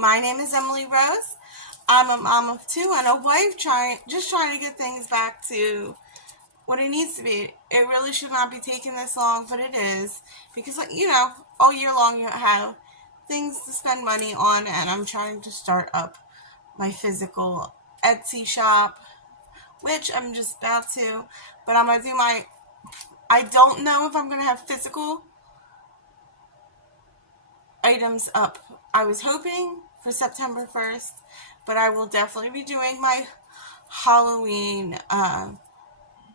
My name is Emily Rose. I'm a mom of two and a wife just trying to get things back to what it needs to be. It really should not be taking this long, but it is. Because, all year long you have things to spend money on, and I'm trying to start up my physical Etsy shop, which I'm just about to. But I'm going to do I don't know if I'm going to have physical items up. I was hoping for September 1st, but I will definitely be doing my Halloween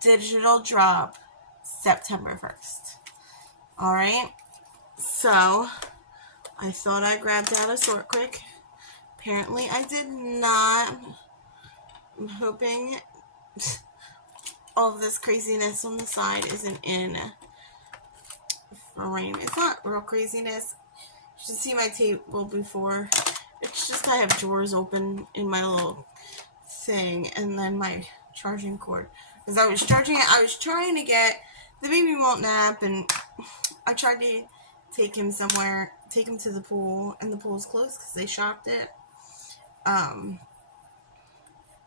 digital drop September 1st. Alright, so I thought I grabbed out a sort quick. Apparently I did not. I'm hoping all of this craziness on the side isn't in frame. It's not real craziness. You should see my table before. It's just I have drawers open in my little thing, and then my charging cord. As I was charging it, I was trying to get, the baby won't nap, and I tried to take him somewhere, take him to the pool, and the pool's closed because they shocked it.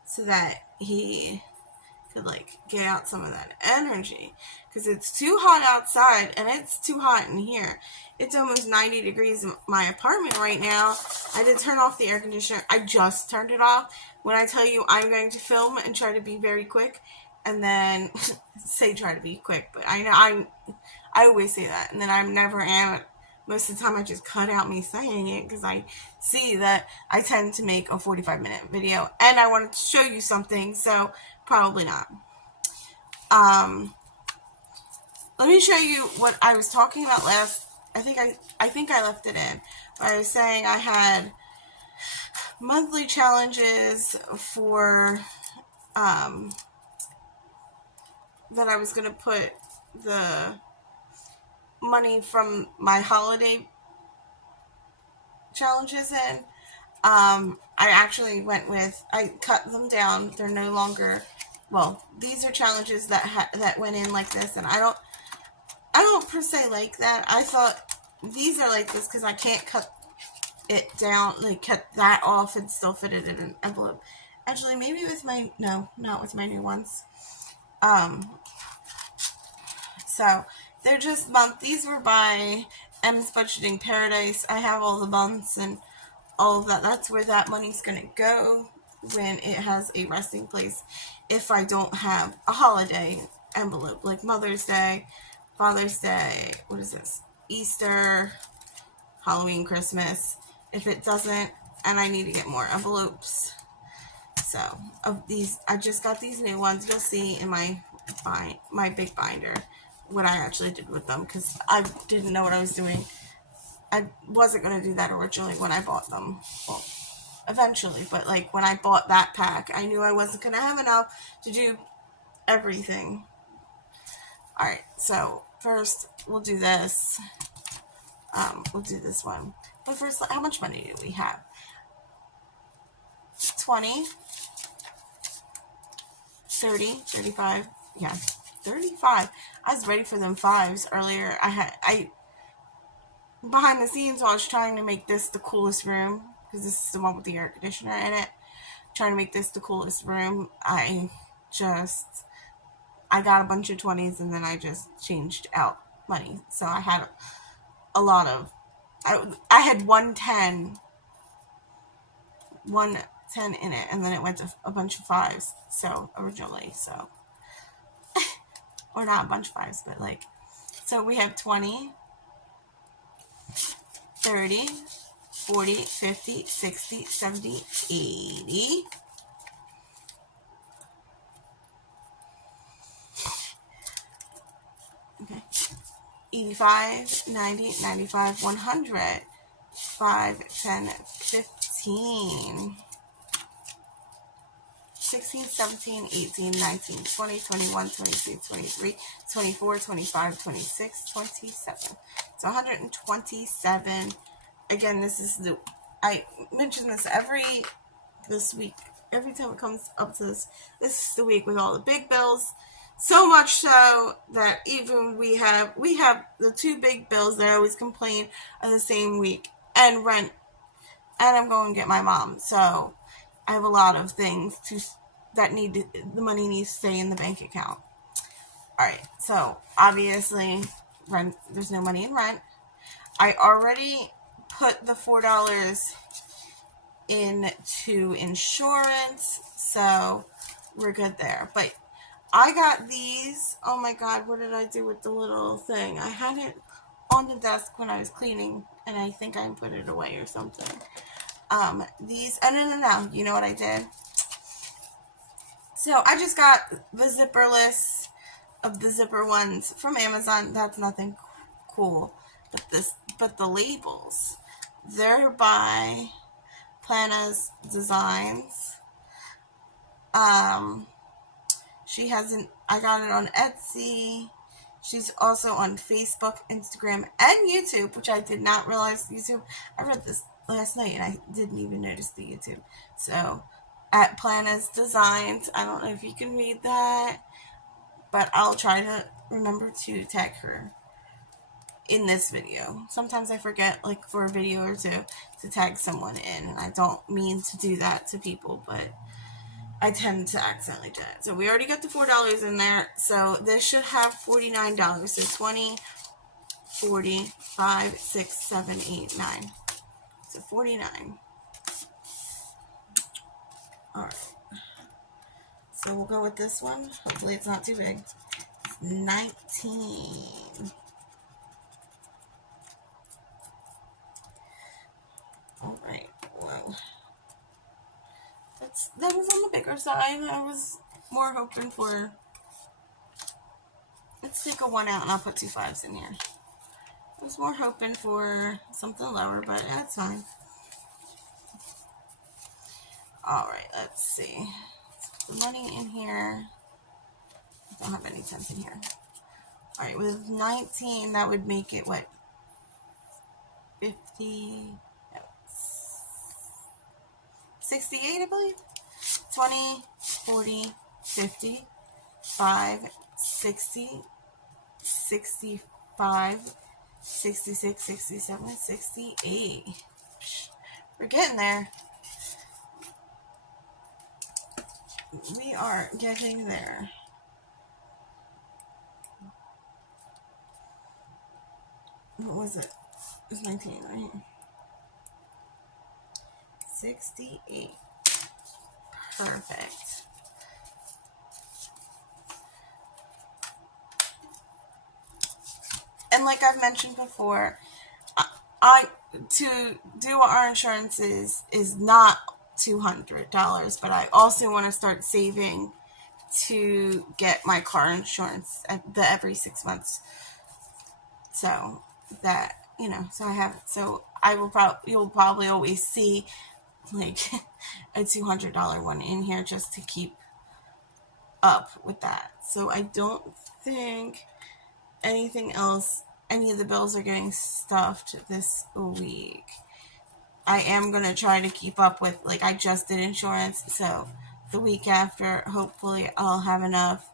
So that he could get out some of that energy, because it's too hot outside and it's too hot in here. It's almost 90 degrees in my apartment right now. I did turn off the air conditioner. I just turned it off. When I tell you I'm going to film and try to be very quick, and then say try to be quick, but I know I always say that, and then I never am. Most of the time I just cut out me saying it, because I see that I tend to make a 45-minute video, and I wanted to show you something, so probably not. Let me show you what I was talking about last. I think I left it in. I was saying I had monthly challenges for that I was going to put the money from my holiday challenges in. I actually I cut them down. They're no longer, well, these are challenges that went in like this, and I don't per se like that. I thought these are like this because I can't cut it down, cut that off and still fit it in an envelope. Actually, maybe with my, no, not with my new ones. So they're just these were by M's Budgeting Paradise. I have all the months and all of that. That's where that money's going to go when it has a resting place. If I don't have a holiday envelope, like Mother's Day, Father's Day, what is this? Easter, Halloween, Christmas. If it doesn't, and I need to get more envelopes. So, of these, I just got these new ones. You'll see in my big binder what I actually did with them, because I didn't know what I was doing. I wasn't going to do that originally when I bought them. Well, eventually, but when I bought that pack, I knew I wasn't going to have enough to do everything. Alright, so first we'll do this. We'll do this one. But first, how much money do we have? 20, 30, 35, yeah, 35. I was ready for them fives earlier. Behind the scenes, I was trying to make this the coolest room, because this is the one with the air conditioner in it. Trying to make this the coolest room. I got a bunch of 20s, and then I just changed out money. So I had a lot of, I had 110 in it, and then it went to a bunch of fives. So originally, so or not a bunch of fives, but so we have 20, 30, 40, 50, 60, 70, 80. Okay. 85, 90, 95, 100, 5, 10, 15, 16, 17, 18, 19, 20, 21, 22, 23, 24, 25, 26, 27. So 127. Again, this is I mention this this week. Every time it comes up to this is the week with all the big bills. So much so that even we have the two big bills that I always complain are the same week. And rent and I'm going to get my mom. So I have a lot of things that the money needs to stay in the bank account. Alright, so obviously rent, there's no money in rent. I already put the $4 into insurance, so we're good there. But I got these. Oh my god, what did I do with the little thing? I had it on the desk when I was cleaning, and I think I put it away or something. These, oh no, you know what I did? So I just got the zipperless of the zipper ones from Amazon. That's nothing cool, but the labels, they're by Plana's Designs. She hasn't, I got it on Etsy. She's also on Facebook, Instagram, and YouTube, which I did not realize YouTube. I read this last night and I didn't even notice the YouTube. So, at Plana's Designs, I don't know if you can read that, but I'll try to remember to tag her in this video. Sometimes I forget, like for a video or two, to tag someone in, and I don't mean to do that to people, but I tend to accidentally do it. So we already got the $4 in there. So this should have $49. So 20, 40, 5, 6, 7, 8, 9. So 49. Alright. So we'll go with this one. Hopefully it's not too big. 19. Alright. Whoa. That was on the bigger side. I was more hoping for... Let's take a 1 out and I'll put 2 5s in here. I was more hoping for something lower, but that's fine. Alright, let's see. Let's put the money in here. I don't have any 10s in here. Alright, with 19, that would make it, what? 50... No, 68, I believe? 20, 40, 50, 5, 60, 65, 66, 67, 68. We're getting there. We are getting there. What was it? It was 19, right? 68. Perfect. And like I've mentioned before, to do our insurances is not $200, but I also want to start saving to get my car insurance at the every 6 months. So that, so you'll probably always see like a $200 one in here just to keep up with that. So I don't think anything else, any of the bills are getting stuffed this week. I am going to try to keep up with, like, I just did insurance, so the week after, hopefully I'll have enough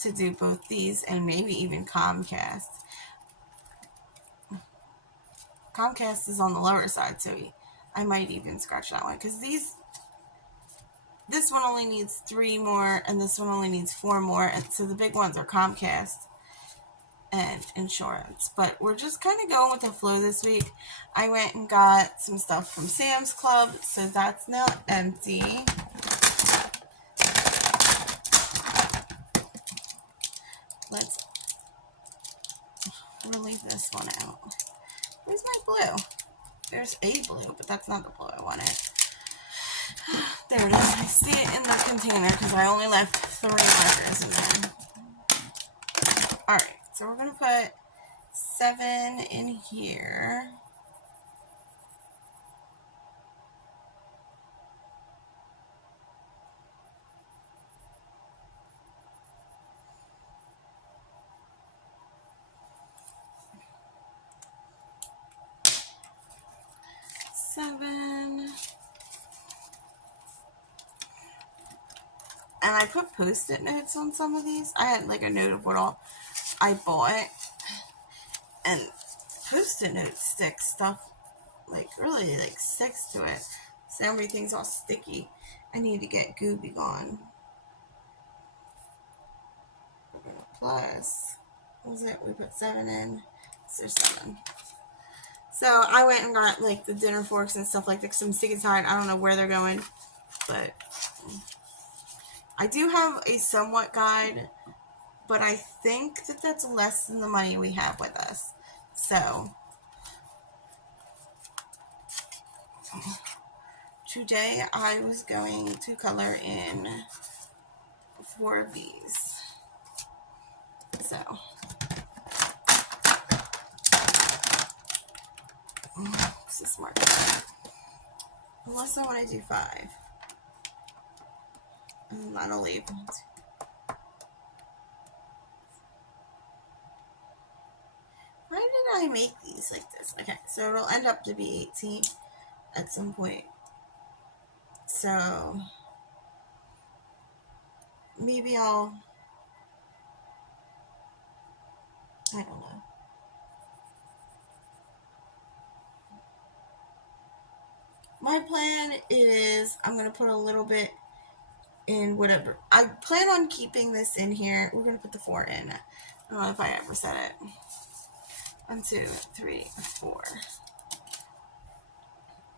to do both these and maybe even Comcast. Comcast is on the lower side, so I might even scratch that one, because this one only needs 3 more, and this one only needs 4 more, and so the big ones are Comcast and insurance. But we're just kind of going with the flow this week. I went and got some stuff from Sam's Club, so that's now empty. Let's leave this one out. Where's my blue? There's a blue, but that's not the blue I wanted. There it is. I see it in the container because I only left 3 markers in there. Alright, so we're going to put 7 in here. And I put Post-it notes on some of these. I had like a note of what all I bought. And Post-it notes stick stuff like really like sticks to it. So everything's all sticky. I need to get Gooby gone. Plus, what was it? We put 7 in. So 7. So I went and got like the dinner forks and stuff like that. Some stick aside. I don't know where they're going, but I do have a somewhat guide. But I think that that's less than the money we have with us. So today I was going to color in 4 of these. So this is smart. Unless I want to do 5. And that'll leave. Why did I make these like this? Okay, so it'll end up to be 18 at some point. So maybe I don't know. My plan is I'm going to put a little bit in whatever. I plan on keeping this in here. We're going to put the 4 in. I don't know if I ever said it. 1, 2, 3, 4.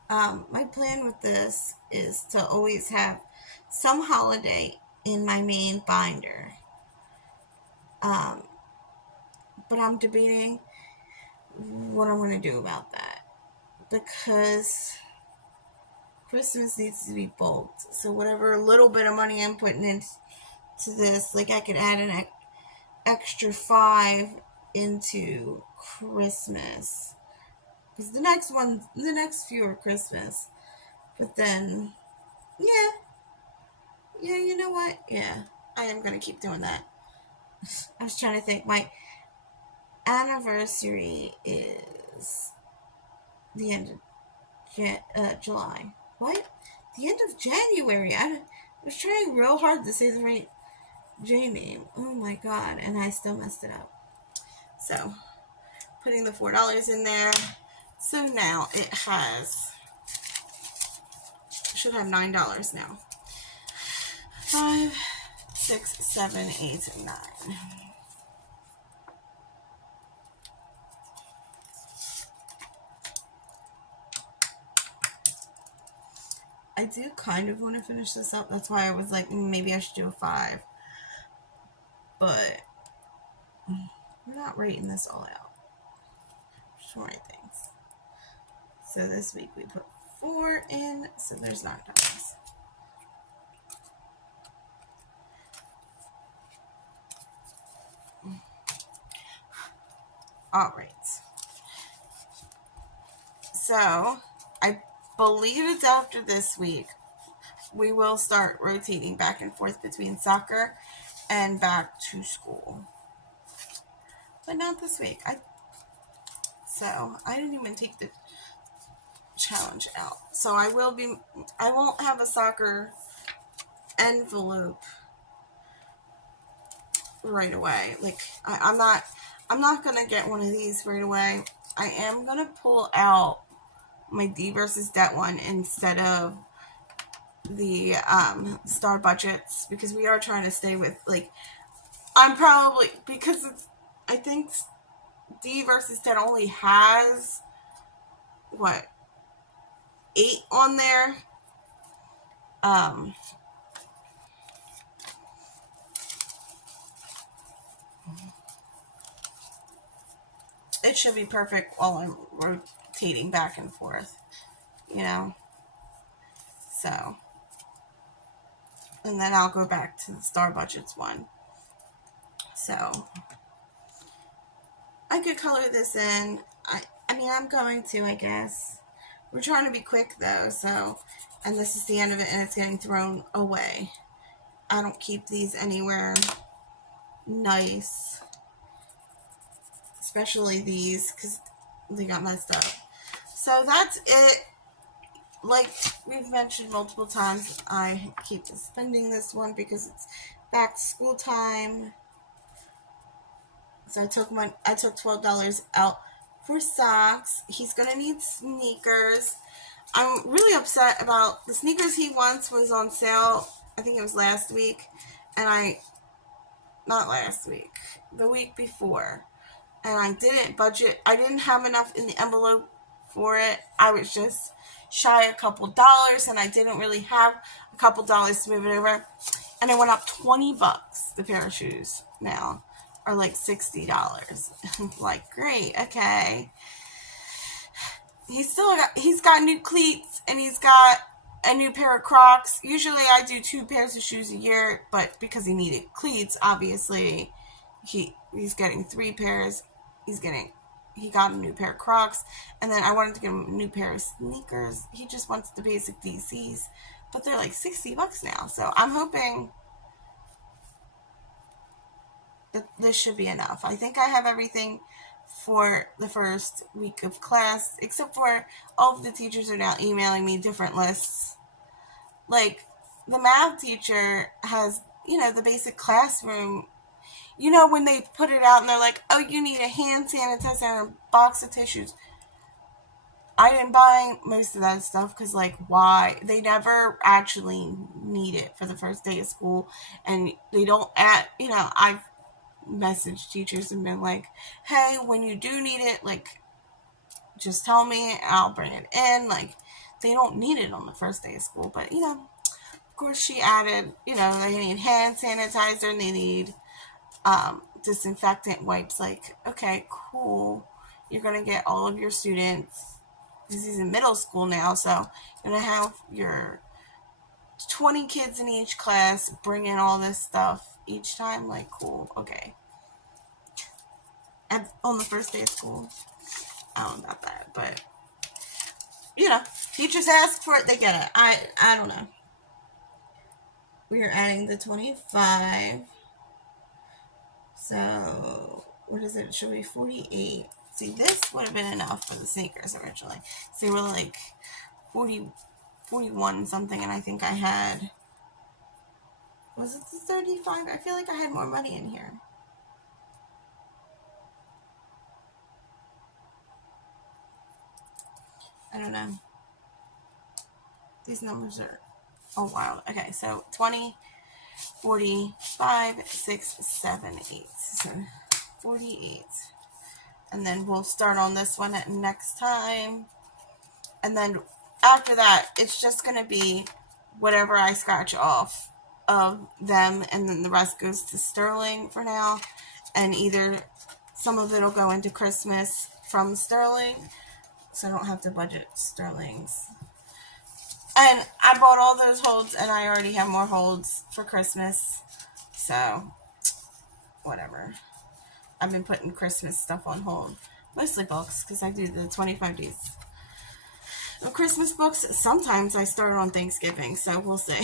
My plan with this is to always have some holiday in my main binder. But I'm debating what I'm going to do about that. Because Christmas needs to be bulked. So whatever little bit of money I'm putting into this, like I could add an extra 5 into Christmas. Because the next few are Christmas. But then, yeah, you know what? Yeah, I am going to keep doing that. I was trying to think. My anniversary is the end of July. What? The end of January. I was trying real hard to say the right J name. Oh my god, and I still messed it up. So, putting the $4 in there. So now it should have $9 now. 5, 6, 7, 8, 9. I do kind of want to finish this up. That's why I was like, maybe I should do a 5. But we're not rating this all out. Just write things. So this week we put 4 in, so there's $9. All right. So I believe it's after this week we will start rotating back and forth between soccer and back to school. But not this week. So I didn't even take the challenge out. So I won't have a soccer envelope right away. Like I'm not gonna get one of these right away. I am gonna pull out my D versus debt one instead of the star budgets, because we are trying to stay with, like, I'm probably, because I think D versus debt only has what, 8 on there. It should be perfect while I'm rotating back and forth, you know. So, and then I'll go back to the star budgets one. So I could color this in. I mean, I'm going to, I guess. We're trying to be quick though, so, and this is the end of it and it's getting thrown away. I don't keep these anywhere nice, especially these, because they got messed up. So that's it. Like we've mentioned multiple times, I keep spending this one because it's back to school time. So I took $12 out for socks. He's going to need sneakers. I'm really upset about the sneakers he wants was on sale. I think it was last week. And not last week, the week before. And I didn't budget. I didn't have enough in the envelope for it. I was just shy a couple dollars, and I didn't really have a couple dollars to move it over. And it went up $20. The pair of shoes now are like $60. Like, great, okay. He's got new cleats, and he's got a new pair of Crocs. Usually I do 2 pairs of shoes a year, but because he needed cleats, obviously he's getting 3 pairs. He got a new pair of Crocs, and then I wanted to get him a new pair of sneakers. He just wants the basic DCs, but they're like $60 now. So I'm hoping that this should be enough. I think I have everything for the first week of class, except for all of the teachers are now emailing me different lists. Like, the math teacher has, the basic classroom. When they put it out and they're like, oh, you need a hand sanitizer and a box of tissues. I didn't buy most of that stuff because, like, why? They never actually need it for the first day of school. And they don't I've messaged teachers and been like, hey, when you do need it, like, just tell me, I'll bring it in. Like, they don't need it on the first day of school. But, of course she added, they need hand sanitizer and they need disinfectant wipes. Like, okay, cool. You're going to get all of your students, because he's in middle school now, so you're going to have your 20 kids in each class bring in all this stuff each time. Like, cool, okay. On the first day of school, I don't know about that, but, teachers ask for it, they get it. I don't know. We are adding the 25. So, what is it? It should be 48. See, this would have been enough for the sneakers originally. So, they were like 41 something, and I think I had, was it the 35? I feel like I had more money in here. I don't know. These numbers are all wild. Okay, so 20, 45, 6, 7, 8. So 48. And then we'll start on this one next time. And then after that, it's just going to be whatever I scratch off of them, and then the rest goes to Sterling for now. And either some of it will go into Christmas from Sterling, so I don't have to budget Sterling's. And I bought all those holds, and I already have more holds for Christmas. So, whatever. I've been putting Christmas stuff on hold. Mostly books, because I do the 25 days of Christmas books. Sometimes I start on Thanksgiving, so we'll see.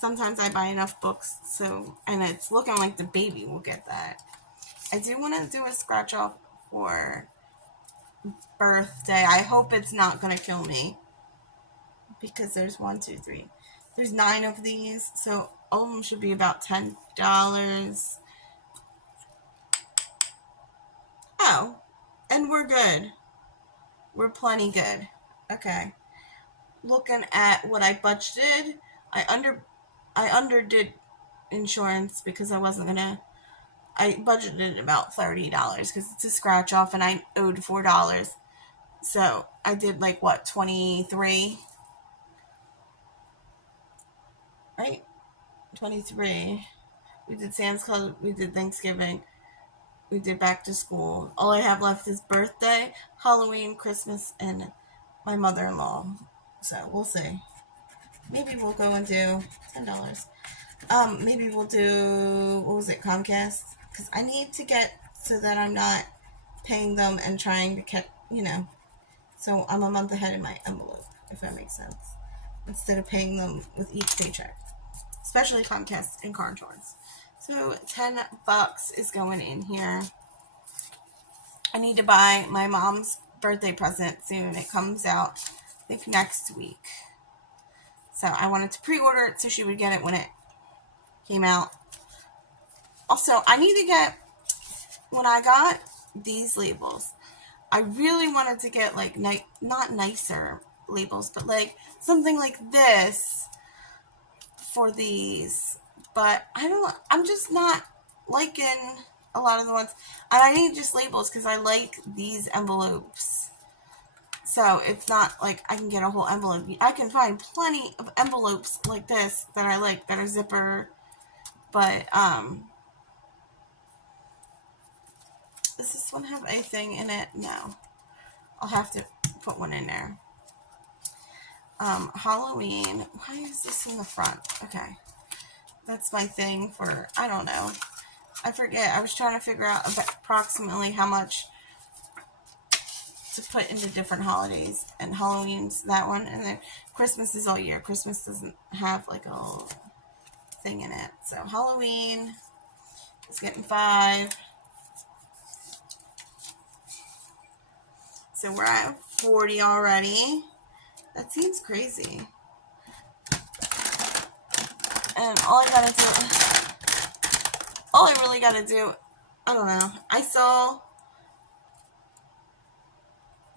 Sometimes I buy enough books, and it's looking like the baby will get that. I do want to do a scratch off for birthday. I hope it's not going to kill me, because there's 1, 2, 3. There's 9 of these, so all of them should be about $10. Oh, and we're good. We're plenty good. Okay. Looking at what I budgeted, I underdid insurance because I wasn't gonna. I budgeted about $30 because it's a scratch off, and I owed $4. So I did like what, 23, right? 23. We did Sam's Club. We did Thanksgiving. We did back to school. All I have left is birthday, Halloween, Christmas, and my mother-in-law. So we'll see. Maybe we'll go and do $10. Maybe we'll do, what was it, Comcast? Because I need to get so that I'm not paying them and trying to catch, so I'm a month ahead in my envelope, if that makes sense. Instead of paying them with each paycheck. Especially Comcast and car insurance. So $10 is going in here. I need to buy my mom's birthday present soon. It comes out, I think, next week. So I wanted to pre-order it so she would get it when it came out. Also, I need to get, when I got these labels. I really wanted to get like not nicer labels, but like something like this for these. But I'm just not liking a lot of the ones. And I need just labels because I like these envelopes. So it's not like I can get a whole envelope. I can find plenty of envelopes like this that I like, that are zipper. But, does this one have anything in it? No. I'll have to put one in there. Halloween. Why is this in the front? Okay. That's my thing for, I don't know. I forget. I was trying to figure out approximately how much to put into different holidays. And Halloween's that one. And then Christmas is all year. Christmas doesn't have like a thing in it. So Halloween is getting 5. So we're at 40 already. That seems crazy. And all I really gotta do, I don't know. I saw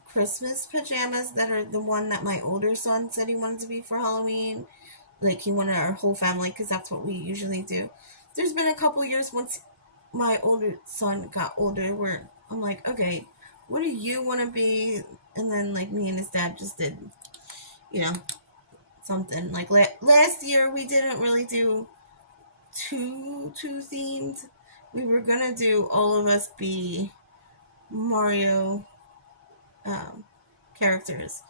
Christmas pajamas that are the one that my older son said he wanted to be for Halloween. Like, he wanted our whole family, because that's what we usually do. There's been a couple years once my older son got older where I'm like, okay, what do you want to be? And then, like, me and his dad just did, you know, something. Like, last year we didn't really do too themed. We were gonna do all of us be Mario characters,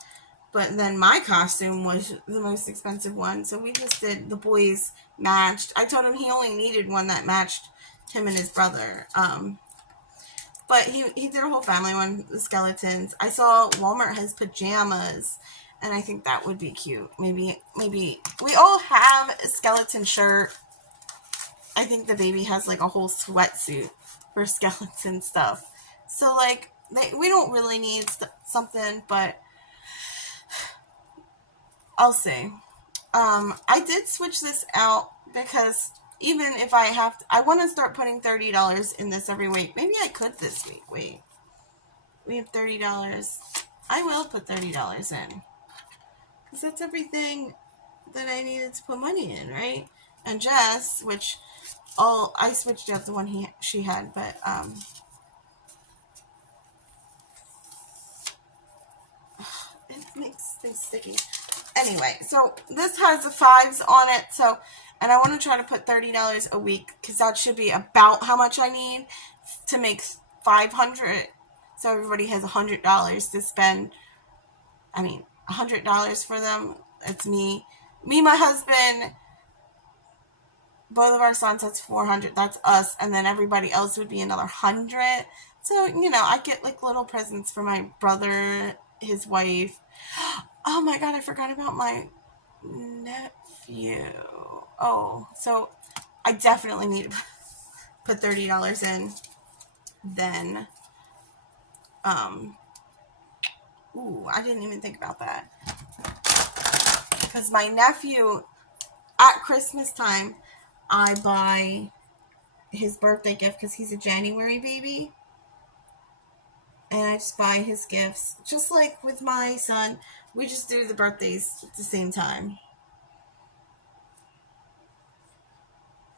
but then my costume was the most expensive one, so we just did the boys matched. I told him he only needed one that matched him and his brother. But he did a whole family one, the skeletons. I saw Walmart has pajamas, and I think that would be cute. Maybe we all have a skeleton shirt. I think the baby has like a whole sweatsuit for skeleton stuff. So like we don't really need something, but I'll see. I did switch this out because even if I have to, I want to start putting $30 in this every week. Maybe I could this week. Wait. We have $30. I will put $30 in. Because that's everything that I needed to put money in, right? And Jess, which I switched out the one she had, but it makes things sticky. Anyway, so this has the 5s on it, so, and I want to try to put $30 a week, because that should be about how much I need to make $500, so everybody has $100 to spend. I mean, $100 for them. It's me, my husband, both of our sons, that's $400, that's us, and then everybody else would be another $100. So, you know, I get like little presents for my brother, his wife. Oh my god, I forgot about my nephew. Oh, so I definitely need to put $30 in. Then, ooh, I didn't even think about that. Because my nephew, at Christmas time, I buy his birthday gift because he's a January baby. And I just buy his gifts. Just like with my son, we just do the birthdays at the same time.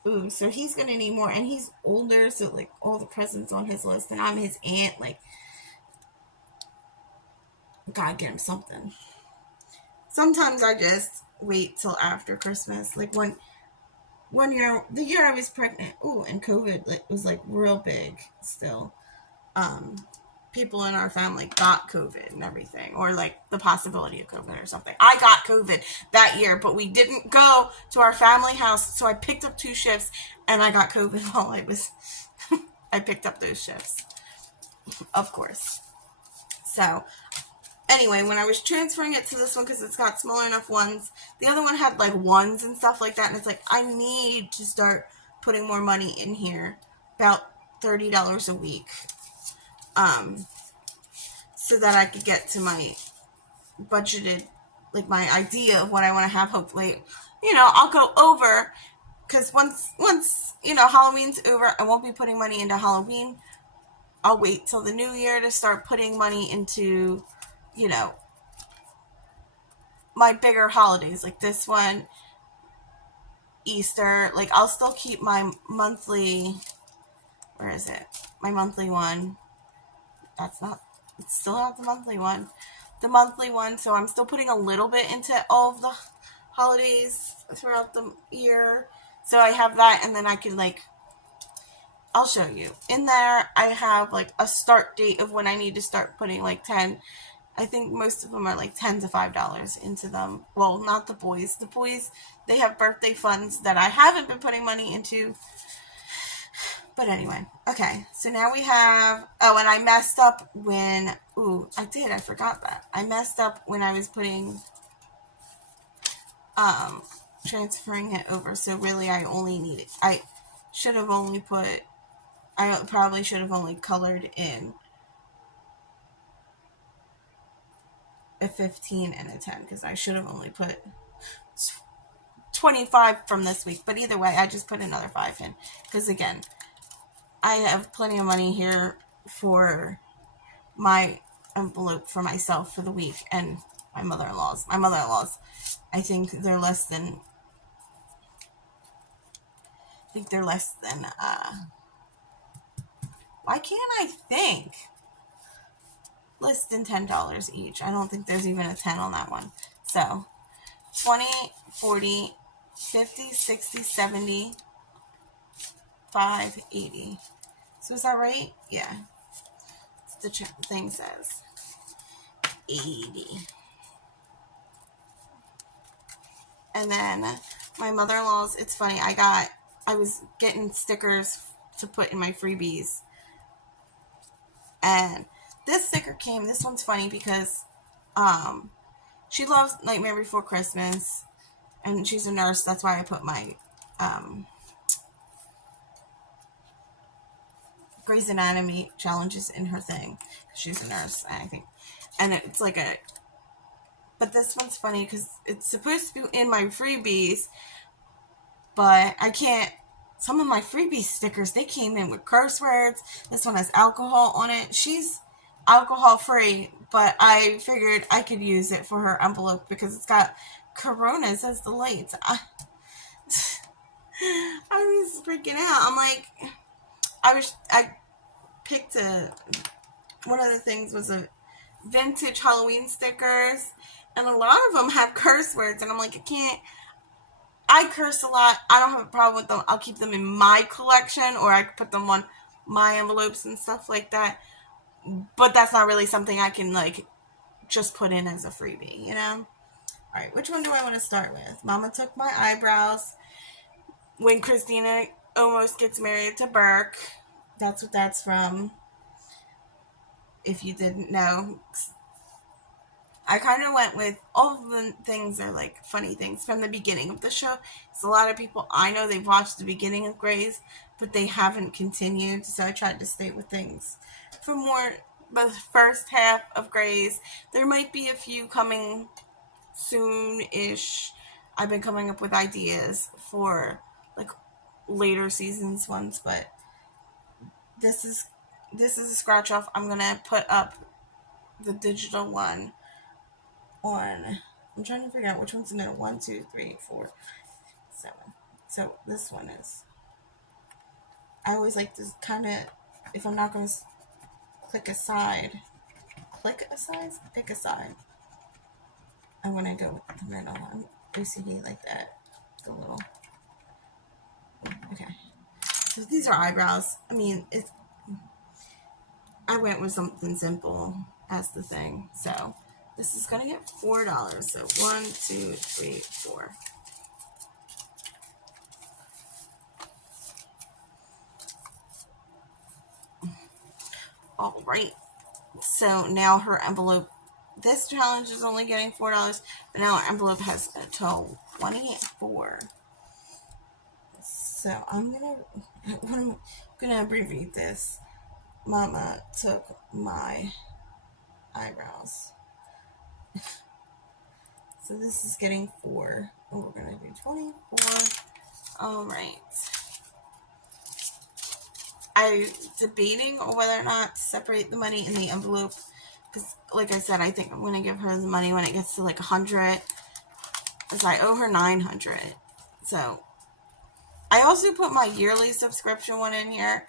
Ooh, so he's going to need more. And he's older, so like all the presents on his list. And I'm his aunt, like, gotta get him something. Sometimes I just wait till after Christmas. Like the year I was pregnant, ooh, and COVID was like real big still. People in our family got COVID and everything, or like the possibility of COVID or something. I got COVID that year, but we didn't go to our family house, so I picked up 2 shifts, and I got COVID while I picked up those shifts, of course. So, anyway, when I was transferring it to this one, because it's got smaller enough ones, the other one had like 1s and stuff like that, and it's like, I need to start putting more money in here, about $30 a week. So that I could get to my budgeted, like my idea of what I want to have. Hopefully, you know, I'll go over, because once, you know, Halloween's over, I won't be putting money into Halloween I'll wait till the new year to start putting money into, you know, my bigger holidays like this one, Easter. Like, I'll still keep my monthly, where is it? My monthly one. That's not, it's still not the monthly one. The monthly one, so I'm still putting a little bit into all of the holidays throughout the year. So I have that, and then I can, like, I'll show you. In there, I have, like, a start date of when I need to start putting, like, 10. I think most of them are, like, $10 to $5 into them. Well, not the boys. The boys, they have birthday funds that I haven't been putting money into. But anyway, okay. So now we have, oh, and I messed up when, ooh, I forgot that. I messed up when I was putting, transferring it over. So really, I should have only put, I probably should have only colored in a 15 and a 10, because I should have only put 25 from this week. But either way, I just put another 5 in, because again, I have plenty of money here for my envelope for myself for the week, and my mother-in-law's. My mother-in-law's, I think they're less than, why can't I think? Less than $10 each. I don't think there's even a 10 on that one. So, 20, 40, 50, 60, 70, 5, 80. So is that right? Yeah. The thing says 80. And then my mother-in-law's, it's funny, I was getting stickers to put in my freebies. And this sticker came, this one's funny because she loves Nightmare Before Christmas, and she's a nurse. That's why I put my Grey's Anatomy challenges in her thing. She's a nurse, I think. And it's like a, but this one's funny because it's supposed to be in my freebies, but I can't. Some of my freebie stickers, they came in with curse words. This one has alcohol on it. She's alcohol free, but I figured I could use it for her envelope because it's got Coronas as the lights. I was freaking out. I'm like, I picked one of the things was a vintage Halloween stickers, and a lot of them have curse words, and I'm like, I curse a lot. I don't have a problem with them. I'll keep them in my collection, or I could put them on my envelopes and stuff like that. But that's not really something I can, like, just put in as a freebie, you know? Alright, which one do I want to start with? Mama took my eyebrows. When Christina almost gets married to Burke. That's what that's from. If you didn't know. I kind of went with all of the things are like funny things from the beginning of the show. So a lot of people I know, they've watched the beginning of Grey's, but they haven't continued. So I tried to stay with things for more the first half of Grey's. There might be a few coming soon-ish. I've been coming up with ideas for like later seasons ones, but this is a scratch off. I'm gonna put up the digital one on, I'm trying to figure out which one's in the middle. 1, 2, 3, 4, 7. So this one is, I always like to kind of, if I'm not going to pick a side, I want to go with the middle. I'm OCD like that. The little, okay. So these are eyebrows. I mean, I went with something simple as the thing. So this is going to get $4. So 1, 2, 3, 4. All right. So now her envelope, this challenge is only getting $4, but now her envelope has a total $24. So I'm gonna abbreviate this. Mama took my eyebrows. So this is getting 4. And we're gonna do 24. All right. I'm debating on whether or not to separate the money in the envelope. Because, like I said, I think I'm going to give her the money when it gets to like 100. Because I owe her 900. So, I also put my yearly subscription one in here.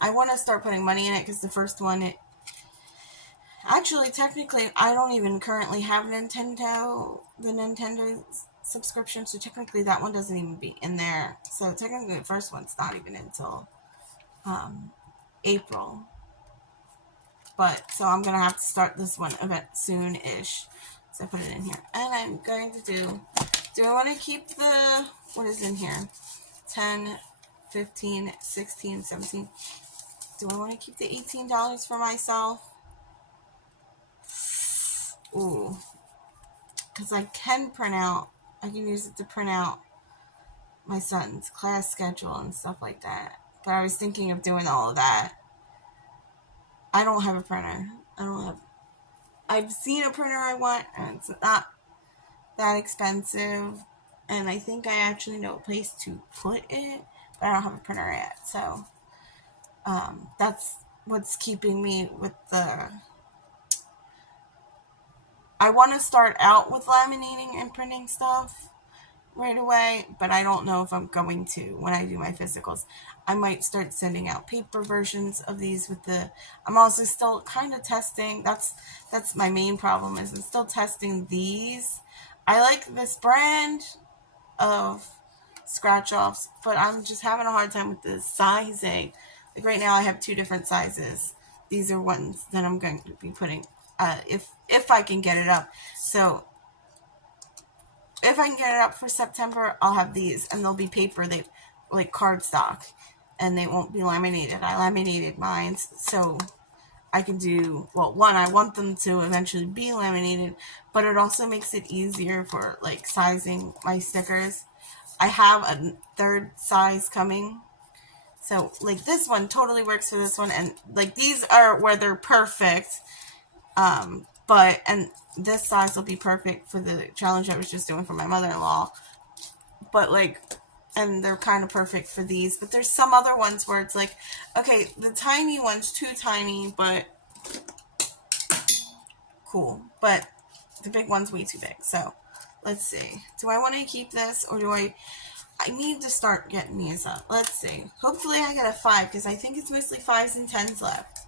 I want to start putting money in it because the first one, actually, technically, I don't even currently have the Nintendo subscription, so technically that one doesn't even be in there. So technically the first one's not even until April. But, so I'm going to have to start this one event soon-ish. So I put it in here. And I'm going to do I want to keep the, what is in here? 10, 15, 16, 17. Do I want to keep the $18 for myself? Ooh. Because I can use it to print out my son's class schedule and stuff like that. But I was thinking of doing all of that. I don't have a printer. I've seen a printer I want, and it's not that expensive. And I think I actually know a place to put it, but I don't have a printer yet. So, that's what's keeping me with the... I want to start out with laminating and printing stuff right away, but I don't know if I'm going to when I do my physicals. I might start sending out paper versions of these with the... I'm also still kind of testing. That's my main problem, is I'm still testing these. I like this brand of scratch-offs, but I'm just having a hard time with the sizing. Like right now I have 2 different sizes. These are ones that I'm going to be putting, if I can get it up. So if I can get it up for September, I'll have these, and they'll be paper. They like cardstock, and they won't be laminated. I laminated mine, so I can do, well, one, I want them to eventually be laminated, but it also makes it easier for like sizing my stickers. I have a 3rd size coming, so like this one totally works for this one, and like these are where they're perfect. And this size will be perfect for the challenge I was just doing for my mother-in-law. But like, and they're kind of perfect for these. But there's some other ones where it's like, okay, the tiny one's too tiny, but cool. But the big one's way too big. So let's see. Do I want to keep this, or do I need to start getting these up? Let's see. Hopefully I get a 5, because I think it's mostly 5s and 10s left.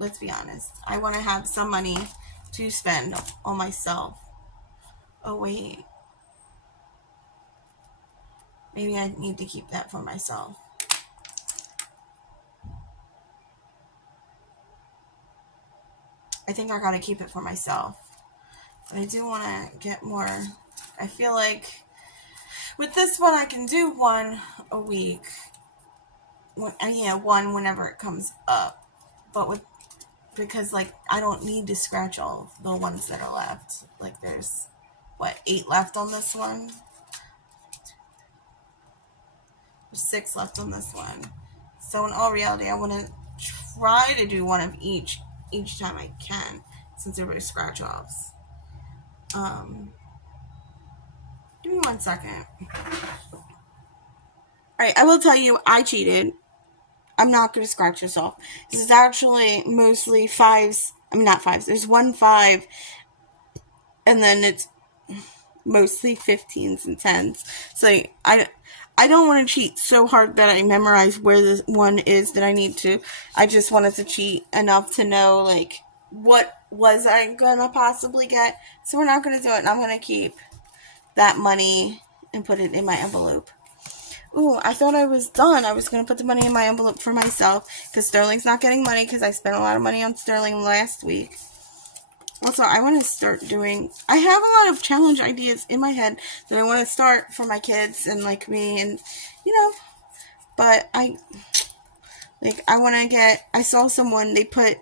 Let's be honest. I want to have some money to spend on myself. Oh, wait. Maybe I need to keep that for myself. I think I gotta keep it for myself. But I do want to get more. I feel like with this one I can do 1 a week. One whenever it comes up. But because like I don't need to scratch all the ones that are left. Like there's, what, 8 left on this one? There's 6 left on this one. So in all reality, I want to try to do 1 of each time I can, since they're both scratch offs. Give me 1 second. Alright, I will tell you, I cheated. I'm not going to scratch this off. This is actually mostly 5s. I mean, not 5s. There's 1 5. And then it's mostly 15s and 10s. So I don't want to cheat so hard that I memorize where this one is that I need to. I just wanted to cheat enough to know, like, what was I going to possibly get. So we're not going to do it. And I'm going to keep that money and put it in my envelope. Ooh, I thought I was done. I was going to put the money in my envelope for myself, because Sterling's not getting money, because I spent a lot of money on Sterling last week. Also, I want to start doing... I have a lot of challenge ideas in my head that I want to start for my kids and, like, me and, but I want to get... I saw someone, they put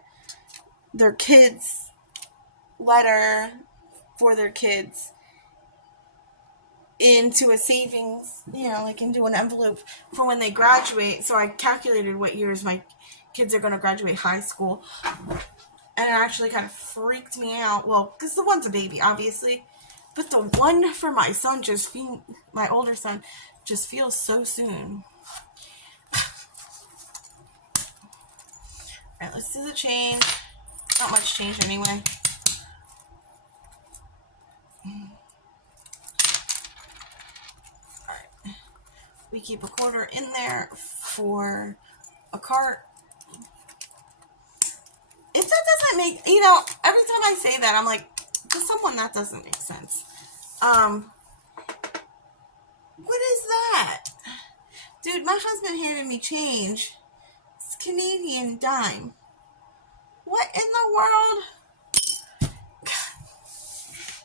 their kids' letter for their kids into a savings, like into an envelope for when they graduate. So I calculated what years my kids are going to graduate high school. And it actually kind of freaked me out. Well, because the one's a baby, obviously. But the one for my son my older son, just feels so soon. Alright, let's do the change. Not much change anyway. Alright. We keep a quarter in there for a cart. It just doesn't make, you know, every time I say that, I'm like, to someone that doesn't make sense. What is that? Dude, my husband handed me change. It's Canadian dime. What in the world?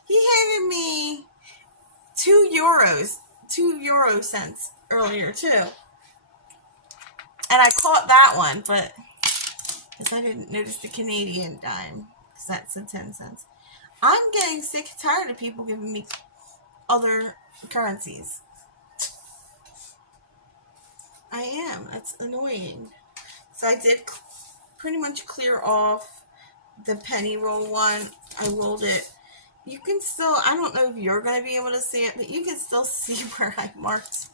He handed me 2 euros, 2 euro cents earlier too. And I caught that one, but because I didn't notice the Canadian dime, because that's 10 cents. I'm getting sick and tired of people giving me other currencies. I am. That's annoying. So I did pretty much clear off the penny roll one. I rolled it. You can still, I don't know if you're going to be able to see it, but you can still see where I marked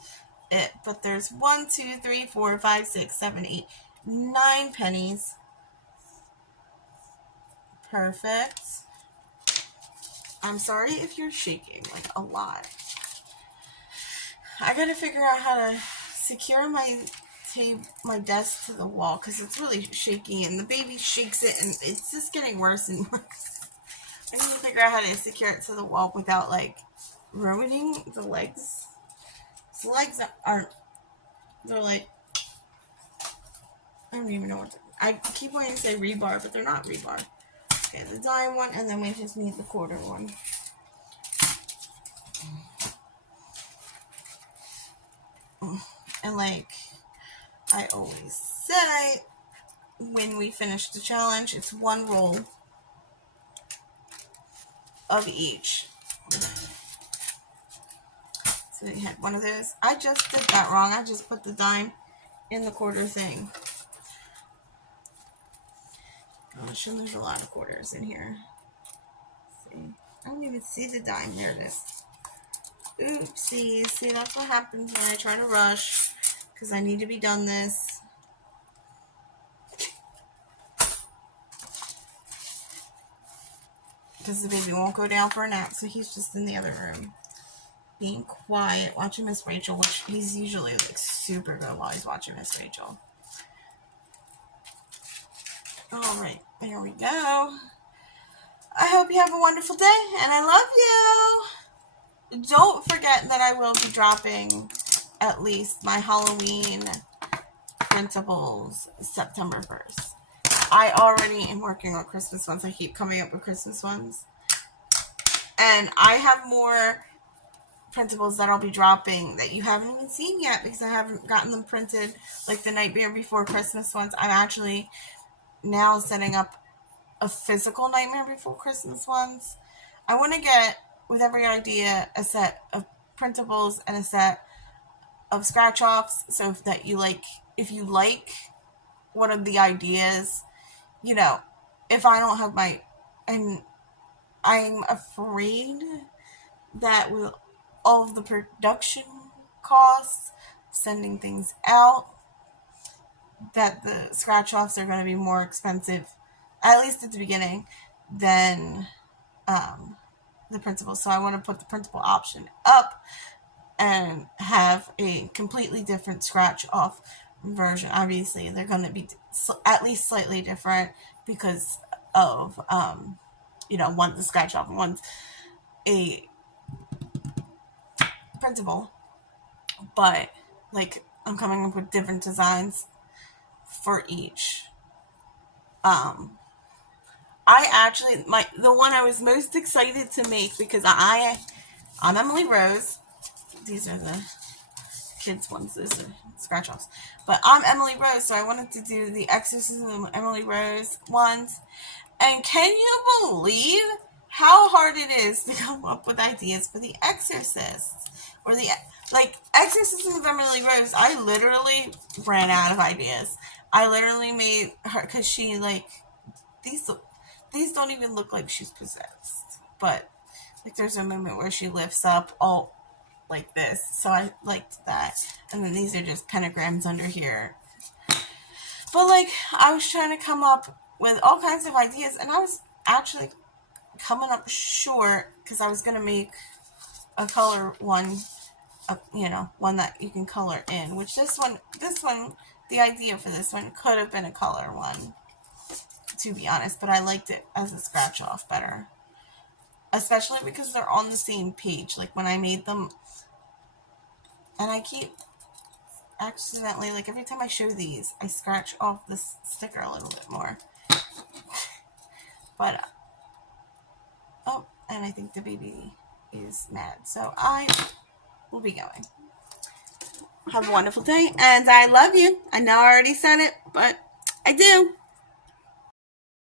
it. But there's 1, 2, 3, 4, 5, 6, 7, 8, 9 pennies. Perfect. I'm sorry if you're shaking like a lot. I gotta figure out how to secure my desk to the wall because it's really shaky and the baby shakes it and it's just getting worse and worse. I need to figure out how to secure it to the wall without like ruining the legs. The legs aren't, they're like, I don't even know what to, I keep wanting to say rebar, but they're not rebar. Okay, the dime one, and then we just need the quarter one. And like I always say, when we finish the challenge, it's 1 roll of each. So we had one of those. I just did that wrong. I just put the dime in the quarter thing. Gosh, and there's a lot of quarters in here. Let's see, I don't even see the dime. There it is. Oopsies. See, that's what happens when I try to rush because I need to be done this. Because the baby won't go down for a nap, so he's just in the other room being quiet, watching Miss Rachel, which he's usually like super good while he's watching Miss Rachel. Alright, there we go. I hope you have a wonderful day, and I love you. Don't forget that I will be dropping at least my Halloween printables September 1st. I already am working on Christmas ones. I keep coming up with Christmas ones. And I have more printables that I'll be dropping that you haven't even seen yet because I haven't gotten them printed, like the Nightmare Before Christmas ones. I'm actually now setting up a physical Nightmare Before Christmas ones. I want to get, with every idea, a set of printables and a set of scratch-offs, so that you like, if you like one of the ideas, you know, if I don't have my, and I'm afraid that with all of the production costs, sending things out, that the scratch-offs are going to be more expensive, at least at the beginning, than the printable. So I want to put the printable option up and have a completely different scratch-off version. Obviously, they're going to be at least slightly different because of, you know, one's a scratch-off and one's a printable. But, like, I'm coming up with different designs for each. I actually, the one I was most excited to make, because I'm Emily Rose. These are the kids ones. These are scratch-offs. But I'm Emily Rose, so I wanted to do the Exorcism of Emily Rose ones. And can you believe how hard it is to come up with ideas for the Exorcist? Or the, like, Exorcism of Emily Rose, I literally ran out of ideas. I literally made her, because she, like, these don't even look like she's possessed. But, like, there's a moment where she lifts up all like this. So I liked that. And then these are just pentagrams under here. But like, I was trying to come up with all kinds of ideas, and I was actually coming up short because I was going to make a color one, one that you can color in, which this one, the idea for this one could have been a color one, to be honest, but I liked it as a scratch off better. Especially because they're on the same page, like when I made them, and I keep accidentally, like every time I show these, I scratch off this sticker a little bit more. But, oh, and I think the baby is mad, so I will be going. Have a wonderful day, and I love you. I know I already said it, but I do.